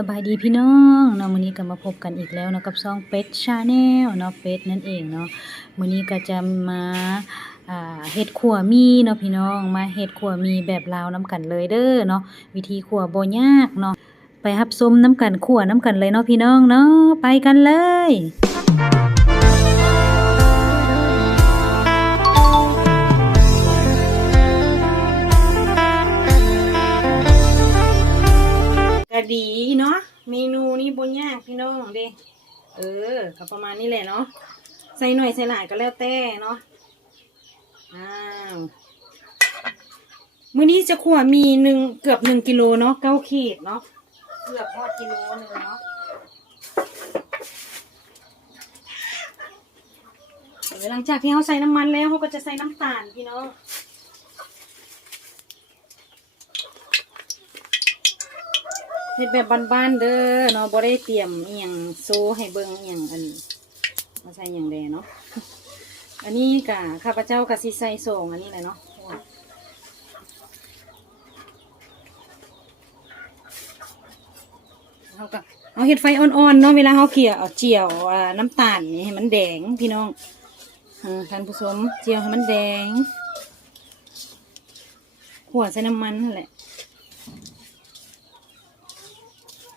สบายดีพี่น้องเนาะมื้อนี้ก็มาพบกันอีกแล้วเนาะกับช่องเป็ดชาแนลเนาะเป็ดนั่นเองเนาะมื้อนี้ก็จะมาอ่าเฮ็ดขั่วมีเนาะพี่น้องมาเฮ็ดขั่วมีแบบลาวน้ำกันเลยเด้อเนาะวิธีขั่วบ่ยากเนาะไปรับชมน้ำกันขั่วน้ำกันเลยเนาะพี่น้องเนาะไปกันเลย ก็ดีเนาะเมนูนี้บ่ยากพี่น้องเด้เออก็ประมาณนี้แหละเนาะใส่หน่อยใส่หลายก็แล้วแต่เนาะอ้าวมื้อนี้จะขั่วมีหนึ่งเกือบหนึ่งกิโลเนาะเก้าขีดเนาะเกือบพอดกิโลหนึงเนาะเดี๋ยวหลังจากที่เขาใส่น้ำมันแล้วเขาก็จะใส่น้ำตาลพี่น้อง เฮ็ดแบบบ้านๆเด้อเนาะบ่ได้เตรียมอีหยังโซให้เบิ่งอีหยังอันมาใส่หยังแดเนาะ อันนี้กะข้าพเจ้าก็สิใส่ส่งอันนี้แหละเนาะเฮาก็เอาเฮ็ดไฟอ่อนๆเนาะเวลาเฮาเกี่ยวเจียวน้ำตาลนี่ให้มันแดงพี่น้องท่านผู้ชมเจียวให้มันแดง ขั่วใส่น้ำมันนั่นแหละ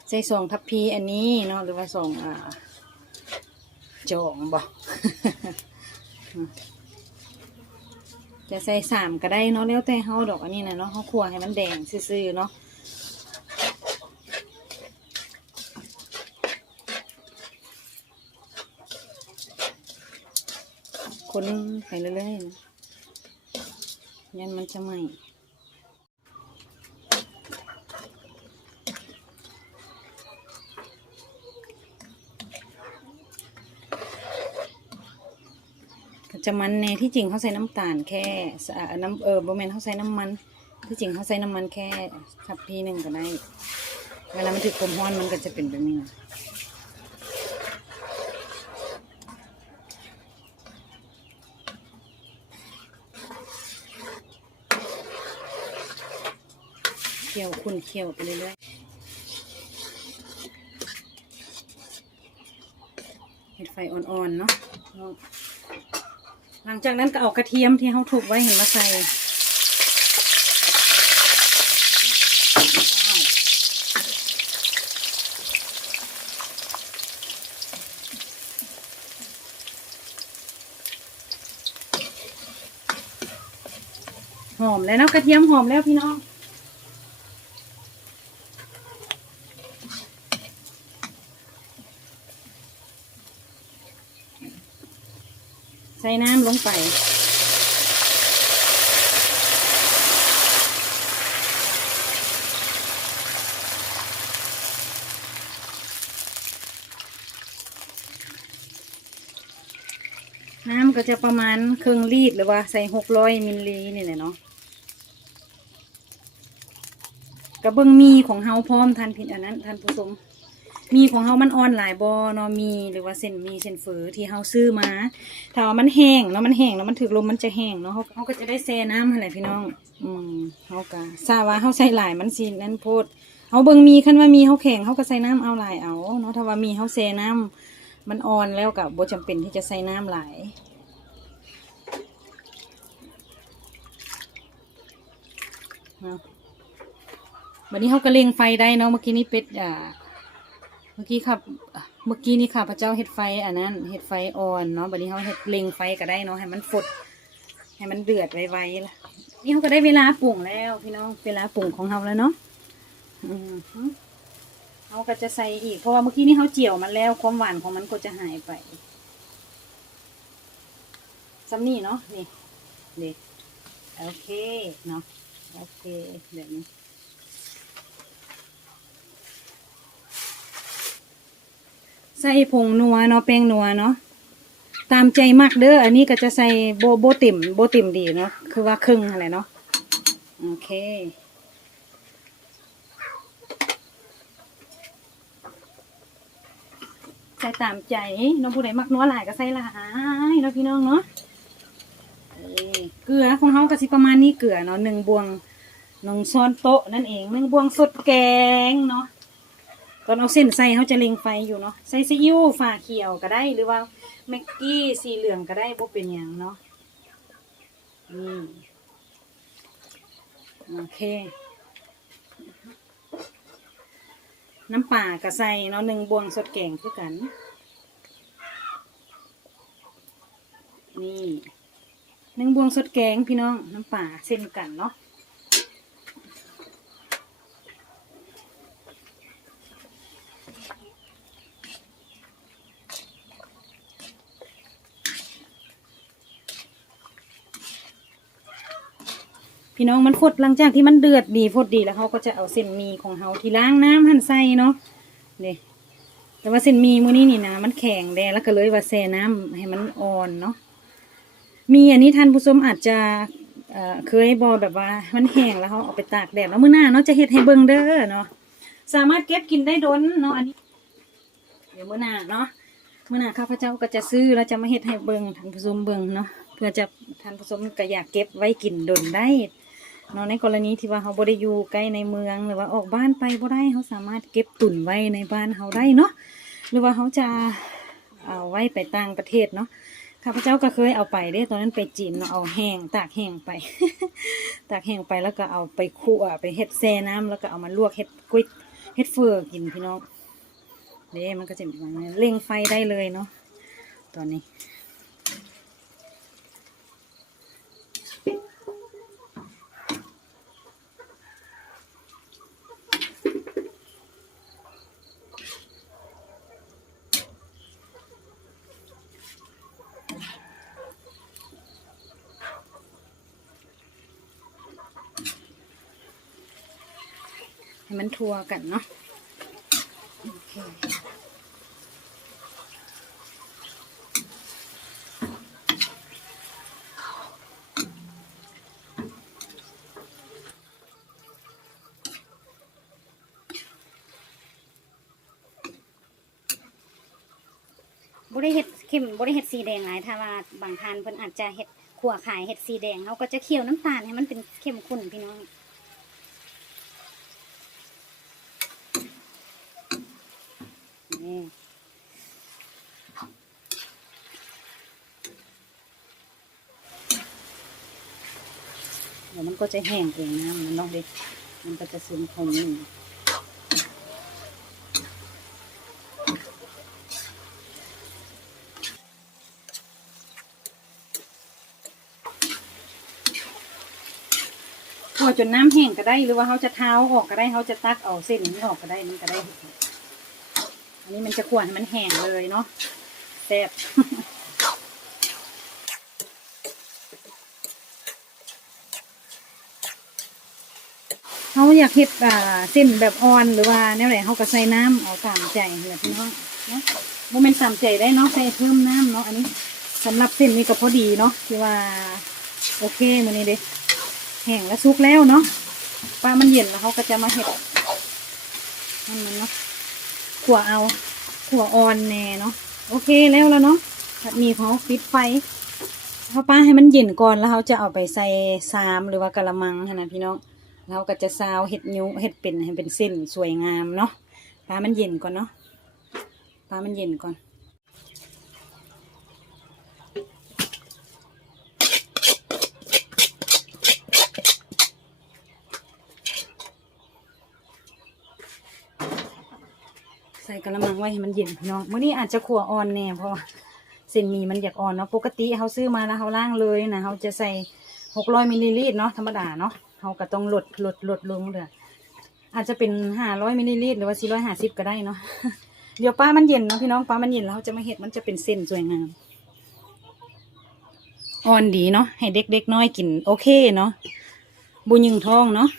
ใส่สองทัพพีอันนี้เนาะหรือว่าสองอ่าจองบ่จะใส่สามก็ได้เนาะแล้วแต่เฮาดอกอันนี้นะเนาะเฮาคั่วให้มันแดงซื่อๆเนาะคนไปเรื่อยๆนะยันมันจะไหม จะมันในที่จริงเขาใส่น้ำตาลแค่น้ำเออบ่แม่นเขาใส่น้ำมัน ที่จริงเขาใส่น้ำมันแค่ทัพพีหนึ่งก็ได้ เวลามันถึงความร้อนมันก็จะเป็นแบบนี้นะเคี่ยวคุณเคี่ยวไปเรื่อยๆเห็ดไฟอ่อนๆเนาะ หลังจากนั้นก็เอากระเทียมที่เขาถูกไว้เห็นมาใส่หอมแล้วนะกระเทียมหอมแล้วพี่น้อง ใส่น้ำลงไปน้ำก็จะประมาณครึ่งลีตรหรือว่าใส่หกร้อยมิลลินี่แหละเนาะกระเบื้องมีของเฮาพร้อมทันพินอันนั้นท่านผู้ชม มีของเฮามันอ่อนหลายบอเนาะมีหรือว่าเส้นมีเส้นเฟอที่เฮาซื้อมาถ้าว่ามันแห้งเนาะมันแห้งแล้วมันถึกลมมันจะแห้งเนาะเฮาเฮาก็จะได้แช่น้ำอะไรพี่น้อง อืมเฮาก็ทราบว่าเฮาใส่หลายมันสินั่นโพดเฮาเบิ่งมีคันว่ามีเฮาแข็งเฮาก็ใส่น้ำเอาหลายเอาเนาะถ้าว่ามีเฮาแช่น้ำมันอ่อนแล้วก็บ่จำเป็นที่จะใส่น้ำหลายเนาะบัดนี้เฮาก็เล็งไฟได้เนาะเมื่อกี้นี้เป็ดอ่า มื่อกี้ครับเมื่อกี้นี่ค่ะพระเจ้าเฮ็ดไฟอันนั้นเฮ็ดไฟอ่อนเนาะบัดนี้เขาเฮ็ดเล็งไฟก็ได้เนาะให้มันฟดให้มันเดือดไวๆละนี่เขาก็ได้เวลาปรุงแล้ว พี่น้องเวลาปรุงของเราแล้วเนาะเขาก็จะใส่อีกเพราะว่าเมื่อกี้นี่เขาเจียวมันแล้วความหวานของมันก็จะหายไปซัมนี่เนาะนี่เด็โอเคเนาะโอเคแบบนี้ ใส่ผงนัวเนาะแป้งนัวเนาะตามใจมากเด้ออันนี้ก็จะใส่โบโบติ่มโบติ่มดีเนาะคือว่าครึ่งอะไรเนาะโอเคใส่ตามใจเน้องผู้ใดมักนัวหลายก็ใส่หลายเนาะพี่น้องเนาะเกลือของเขาก็สิประมาณนี้เกลือเนาะหนึ่งบวงหนึ่งช้อนโต๊ะนั่นเองหนึ่งบวงสดแกงเนาะ อนเอาเส้นใส่เขาจะเล็งไฟอยู่เนาะใส่ซีอิ๊วฝาเขียวก็ได้หรือว่าแม็กกี้สีเหลืองก็ได้บ่เป็นอย่างเนาะอืมโอเค น้ำป่ากระใส่เนาะหนึ่งบวงสดแกงคือกัน นี่หนึ่งบวงสดแกงพี่น้องน้ำป่าเส้นกันเนาะ พี่น้องมันฟดหลังจากที่มันเดือดดีฟดดีแล้วเขาก็จะเอาเส้นมีของเขาที่ล้างน้ำหั่นใส่เนาะเนี่แต่ว่าเส้นมีมื้อนี้นี่นะมันแข็งแดแล้วก็เลยว่าแช่น้ำให้มันอ่อนเนาะมีอันนี้ท่านผู้ชมอาจจะเอ่อเคยบอแบบว่ามันแห้งแล้วเขาเอาไปตากแดดแล้วมื้อหน้าเนาะจะเฮ็ดให้เบิ่งเด้อเนาะสามารถเก็บกินได้ดนเนาะอันนี้ เดี๋ยวมื้อหน้าเนาะมื้อหน้าข้าพเจ้าก็จะซื้อแล้วจะมาเฮ็ดให้เบิ่งท่านผู้ชมเบิ่งเนาะเพื่อจะท่านผู้ชมก็อยากเก็บไว้กินดนได้ เนาะในกรณีที่ว่าเขาบ่ได้อยู่ใกล้ในเมืองหรือว่าออกบ้านไปบ่ได้เขาสามารถเก็บตุนไว้ในบ้านเขาได้เนาะหรือว่าเขาจะเอาไว้ไปต่างประเทศเนาะข้าพเจ้าก็เคยเอาไปเด้ตอนนั้นไปจีนเนาะเอาแห้งตากแห้งไป ตากแห้งไปแล้วก็เอาไปคั่วไปเฮ็ดแช่น้ำแล้วก็เอามาลวกเฮ็ดก๋วยเฮ็ดเฟือกินพี่น้องเด้มันก็จะเป็นเร่งไฟได้เลยเนาะตอนนี้ ให้มันทั่วกันเนาะโอเคบริเห็ดเข็มบริเห็ดสีแดงหลายถ้าว่าบางทานเพิ่นอาจจะเห็ดขั่วขายเห็ดสีแดงเขาก็จะเคี่ยวน้ำตาลให้มันเป็นเข้มข้นพี่น้อง นี่เดี๋ยวมันก็จะแห้งเองนะมันลองดิมันก็จะซึมคงพอจนน้ำแห้งก็ได้หรือว่าเขาจะเท้าออกก็ได้เขาจะตักเอาเส้นนี้ออกก็ได้มันก็ได้ อันนี้มันจะขวนมันแห้งเลยเนาะแซ่บ เขาอยากเฮ็ดอ่าเส้นแบบอ่อนหรือว่าแนวไหนเขาก็ใส่น้ำเอาตามใจเหรอพี่น้องเนาะโมเมนต์ตามใจได้เนาะใส่เพิ่มน้ำเนาะอันนี้สำหรับเส้นนี้ก็พอดีเนาะที่ว่าโอเคมือนี้เด้แห้งแล้วสุกแล้วเนาะปลามันเย็นแล้วเขาก็จะมาเฮ็ดนั่นมันเนาะขั่วเอาขั่วอ่อนแน่เนาะโอเคแล้วแล้วเนาะแบบนี้เขาปิดไฟเขาป้าให้มันเย็นก่อนแล้วเขาจะเอาไปใส่ซามหรือว่ากะละมังหั้นนะพี่น้อง แล้วก็จะซาวเห็ดนิ้วเห็ดเป็นให้เป็นเส้นสวยงามเนาะป้ามันเย็นก่อนเนาะป้ามันเย็นก่อนใส่กะละมังไว้ให้มันเย็นพี่น้องเมื่อนี้อาจจะขัวอ่อนแน่เพราะเส้นหมีมันอยากอ่อนเนาะปกติเขาซื้อมาแล้วเขาล่างเลยนะเขาจะใส่หกร้อยมิลลิลิตรเนาะธรรมดาเนาะ เขาก็ต้องลดลดลดลงเลยอาจจะเป็นห้าร้อยมิลลิลิตรหรือว่าสี่ร้อยห้าสิบก็ได้เนาะเดี๋ยวป้ามันเย็นเนาะพี่น้องป้ามันเย็นแล้วเขาจะมาเห็ดมันจะเป็นเส้นสวยงามอ่อนดีเนาะให้เด็กๆน้อยกิน โอเคเนาะบุญยิงท้องเนาะ